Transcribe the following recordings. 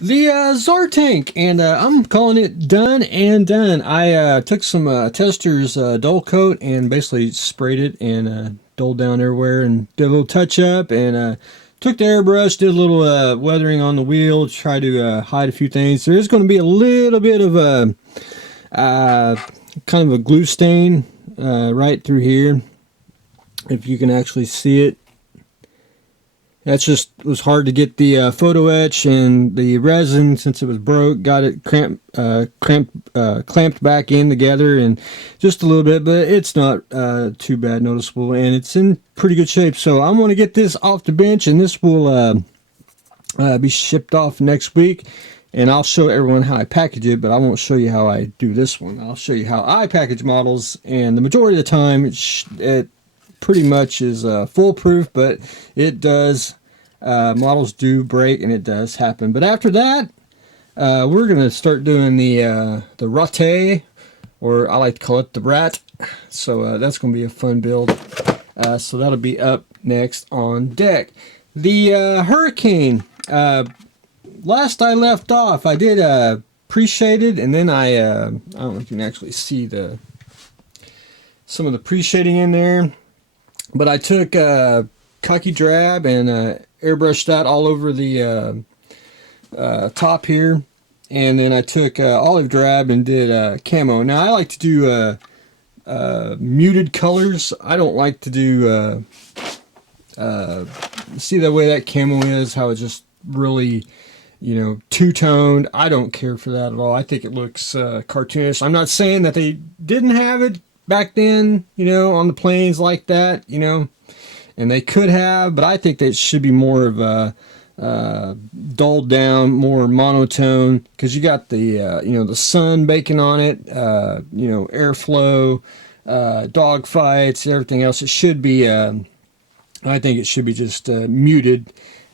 The Tsar Tank, and I'm calling it done and done. I took some Tester's dull coat and basically sprayed it and dulled down everywhere and did a little touch up and took the airbrush, did a little weathering on the wheel, try to hide a few things. There is going to be a little bit of a kind of a glue stain right through here, if you can actually see it. That's just was hard to get the photo etch and the resin, since it was broke. Got it clamped back in together, and just a little bit, but it's not too bad noticeable, and it's in pretty good shape. So I'm going to get this off the bench, and this will be shipped off next week. And I'll show everyone how I package it, but I won't show you how I do this one. I'll show you how I package models, and the majority of the time it pretty much is foolproof, but it does. Models do break, and it does happen. But after that, we're going to start doing the ratte, or I like to call it the rat. So that's going to be a fun build. So that'll be up next on deck. The Hurricane. Last I left off, I did pre-shaded, and then I don't know if you can actually see some of the pre-shading in there. But I took khaki drab and airbrushed that all over the top here, and then I took olive drab and did camo. Now I like to do muted colors. I don't like to do see the way that camo is, how it's just really, you know, two-toned. I don't care for that at all. I think it looks cartoonish. I'm not saying that they didn't have it back then, you know, on the planes like that, you know, and they could have, but I think that it should be more of a dulled down, more monotone, because you got the you know, the sun baking on it, you know, airflow, dog fights, everything else. It should be I think it should be just muted,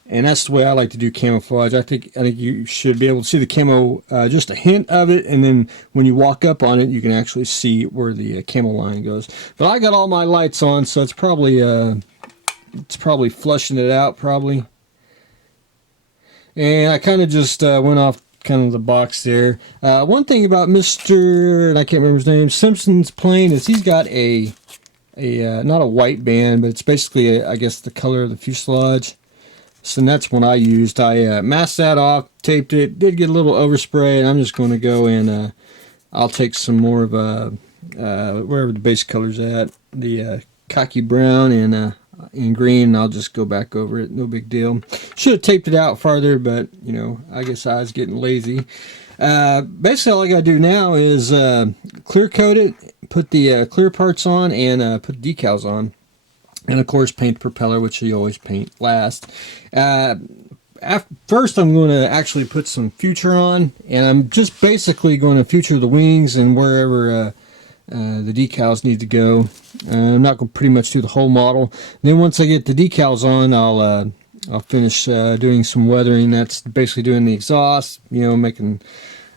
and that's the way I like to do camouflage. I think you should be able to see the camo, just a hint of it, and then when you walk up on it, you can actually see where the camo line goes. But I got all my lights on, so it's probably flushing it out, probably. And I kind of just went off kind of the box there. One thing about Mr., and I can't remember his name, Simpson's plane, is he's got a not a white band, but it's basically I guess the color of the fuselage. So that's what I used. I masked that off, taped it, did get a little overspray, and I'm just going to go and I'll take some more of wherever the base color's at, the khaki brown and in green, and I'll just go back over it. No big deal. Should have taped it out farther, but you know, I guess I was getting lazy. Basically all I gotta do now is clear coat it, put the clear parts on, and put decals on, and of course paint the propeller, which you always paint last. First I'm going to actually put some future on, and I'm just basically going to future the wings and wherever the decals need to go. I'm not going to pretty much do the whole model. And then once I get the decals on, I'll finish doing some weathering. That's basically doing the exhaust, you know, making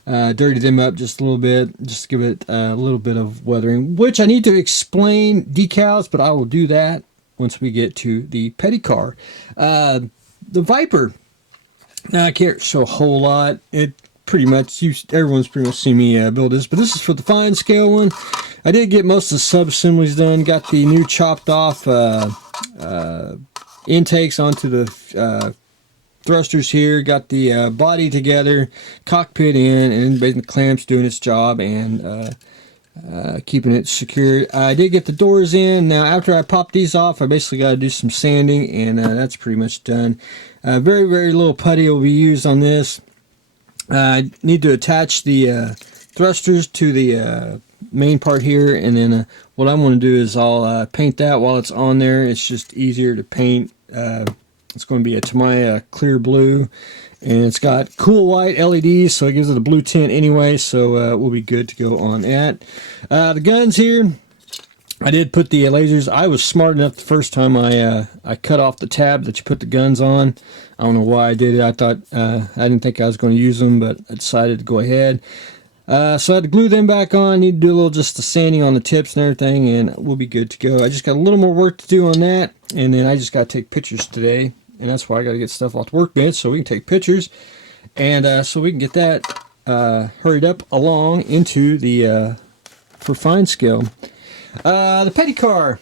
dirty them up just a little bit, just to give it a little bit of weathering, which I need to explain decals, but I will do that once we get to the petty car. The Viper, now I can't show a whole lot. It pretty much, everyone's pretty much seen me build this, but this is for the fine scale one. I did get most of the sub-assemblies done, got the new chopped off intakes onto the thrusters here, got the body together, cockpit in, and basically the clamps doing its job and keeping it secure. I did get the doors in. Now after I pop these off, I basically got to do some sanding, and that's pretty much done. Very, very little putty will be used on this. I need to attach the thrusters to the main part here, and then what I'm going to do is I'll paint that while it's on there. It's just easier to paint. It's going to be a Tamiya clear blue, and it's got cool white LEDs, so it gives it a blue tint anyway, so we'll be good to go on that. The guns here, I did put the lasers. I was smart enough the first time I cut off the tab that you put the guns on. I don't know why I did it. I thought I didn't think I was going to use them, but I decided to go ahead. So I had to glue them back on. I need to do a little just the sanding on the tips and everything, and we'll be good to go. I just got a little more work to do on that, and then I just got to take pictures today, and that's why I got to get stuff off the workbench so we can take pictures. And so we can get that hurried up along into the for fine scale. The petty car,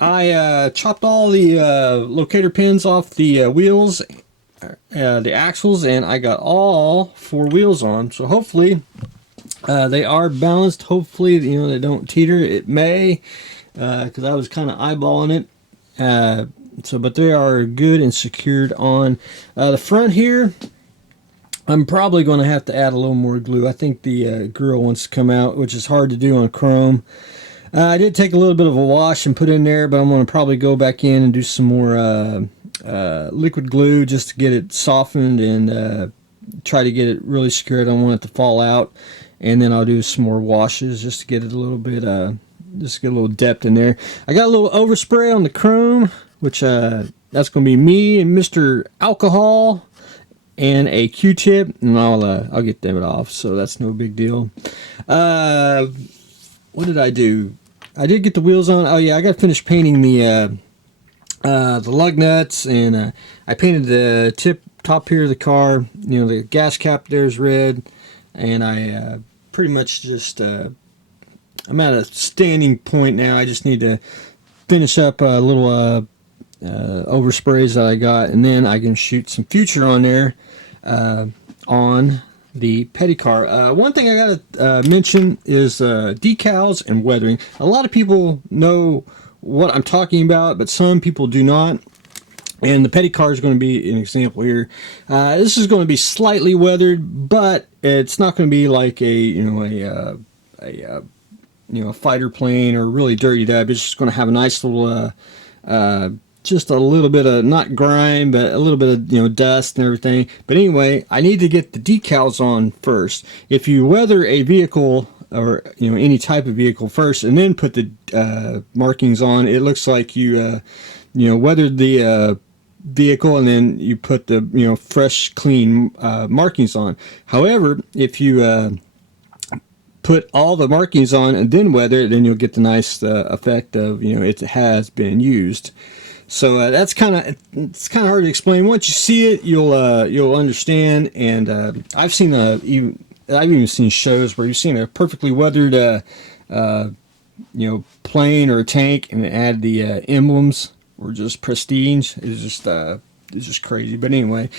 I chopped all the locator pins off the wheels, the axles, and I got all 4 wheels on. So hopefully they are balanced. Hopefully, you know, they don't teeter. It may, because I was kind of eyeballing it. But they are good and secured on the front here. I'm probably going to have to add a little more glue. I think the grill wants to come out, which is hard to do on chrome. I did take a little bit of a wash and put in there, but I'm going to probably go back in and do some more liquid glue just to get it softened and try to get it really secure. I don't want it to fall out. And then I'll do some more washes just to get it a little bit, just get a little depth in there. I got a little overspray on the chrome, which that's going to be me and Mr. Alcohol and a Q-tip, and I'll get them off, so that's no big deal. What did I do? I did get the wheels on. Oh yeah, I got to finish painting the lug nuts, and I painted the top here of the car. You know, the gas cap there's red, and I pretty much just I'm at a standing point now. I just need to finish up a little oversprays that I got, and then I can shoot some future on there on the petty car. One thing I gotta mention is decals and weathering. A lot of people know what I'm talking about, but some people do not. And the petty car is going to be an example here. This is going to be slightly weathered, but it's not going to be like a fighter plane or really dirtied up. It's just going to have a nice little just a little bit of, not grime, but a little bit of dust and everything. But anyway, I need to get the decals on first. If you weather a vehicle or any type of vehicle first and then put the markings on, it looks like you weathered the vehicle and then you put the fresh clean markings on. However, if you put all the markings on and then weather it, then you'll get the nice effect of it has been used. So that's it's kind of hard to explain. Once you see it, you'll understand. And I've even seen shows where you've seen a perfectly weathered plane or a tank, and add the emblems or just prestige. It's just crazy. But anyway,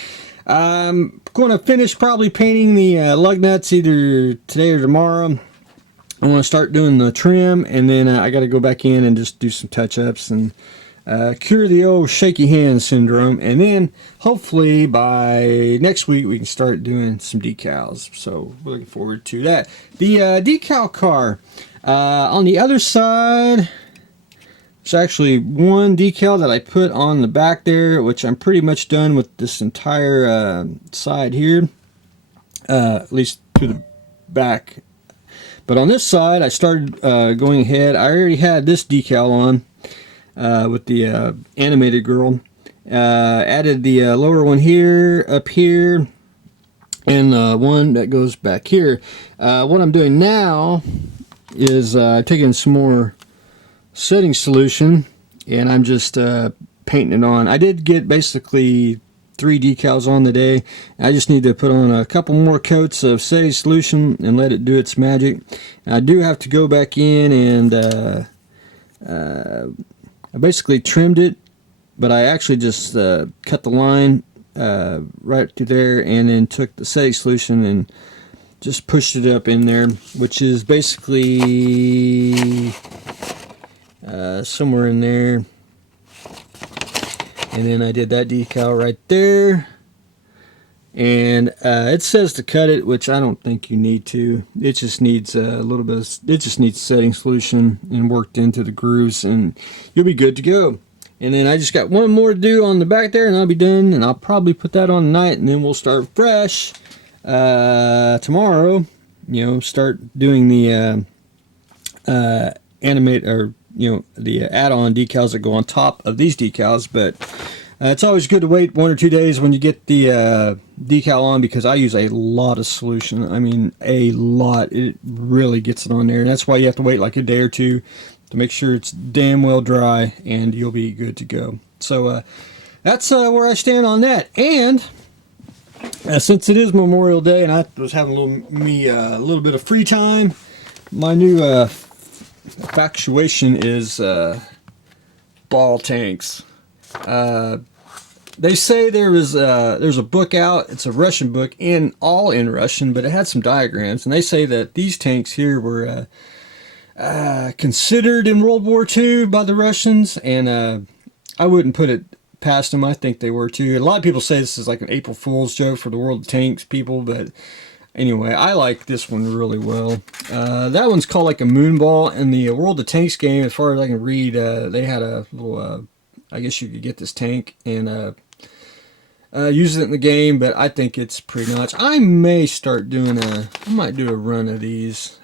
I'm going to finish probably painting the lug nuts either today or tomorrow. I want to start doing the trim, and then I got to go back in and just do some touch-ups and cure the old shaky hand syndrome, and then hopefully by next week we can start doing some decals. So we're looking forward to that. The decal car, on the other side, there's actually one decal that I put on the back there, which I'm pretty much done with this entire side here, at least to the back. But on this side, I started going ahead. I already had this decal on with the animated girl. Added the lower one here, up here, and one that goes back here. What I'm doing now is taking some more setting solution, and I'm just painting it on. I did get basically 3 decals on the day. I just need to put on a couple more coats of setting solution and let it do its magic. I do have to go back in and I basically trimmed it, but I actually just cut the line right to there, and then took the setting solution and just pushed it up in there, which is basically somewhere in there. And then I did that decal right there, and it says to cut it, which I don't think you need to. It just needs a little bit of, it just needs setting solution and worked into the grooves, and you'll be good to go. And then I just got one more to do on the back there, and I'll be done, and I'll probably put that on tonight, and then we'll start fresh tomorrow. Start doing the animate, or the add-on decals that go on top of these decals. But it's always good to wait 1 or 2 days when you get the decal on, because I use a lot of solution. I mean, a lot. It really gets it on there, and that's why you have to wait like a day or two to make sure it's damn well dry, and you'll be good to go. So that's where I stand on that. And Since it is Memorial Day and I was having a little bit of free time, my new infatuation is ball tanks. They say there's a book out. It's a Russian book, all in Russian, but it had some diagrams, and they say that these tanks here were considered in World War II by the Russians, and I wouldn't put it past them. I think they were too. A lot of people say this is like an April Fool's joke for the World of Tanks people, but anyway, I like this one really well. That one's called like a moonball. In the World of Tanks game, as far as I can read, they had a little, I guess you could get this tank and use it in the game, but I think it's pretty nuts. I may start doing I might do a run of these.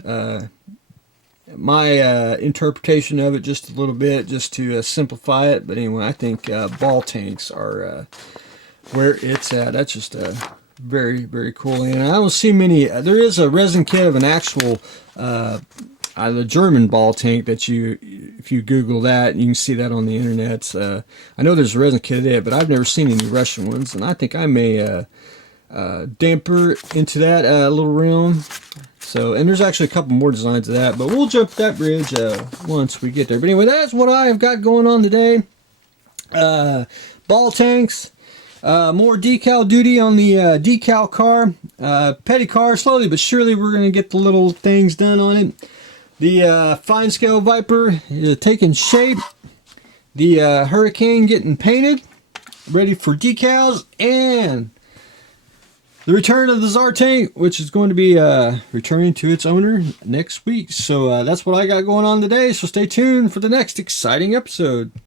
My interpretation of it just a little bit, just to simplify it. But anyway, I think ball tanks are where it's at. That's just very, very cool. And I don't see many. There is a resin kit of an actual the German ball tank that if you Google that, you can see that on the internet. I know there's a resin kit of it, but I've never seen any Russian ones, and I think I may damper into that little realm. So, and there's actually a couple more designs of that, but we'll jump that bridge once we get there. But anyway, that's what I've got going on today. Ball tanks, more decal duty on the Decal Car, petty car. Slowly but surely, we're going to get the little things done on it. The fine scale Viper is taking shape. The Hurricane getting painted, ready for decals, and the return of the Tsar Tank, which is going to be returning to its owner next week. So that's what I got going on today. So stay tuned for the next exciting episode.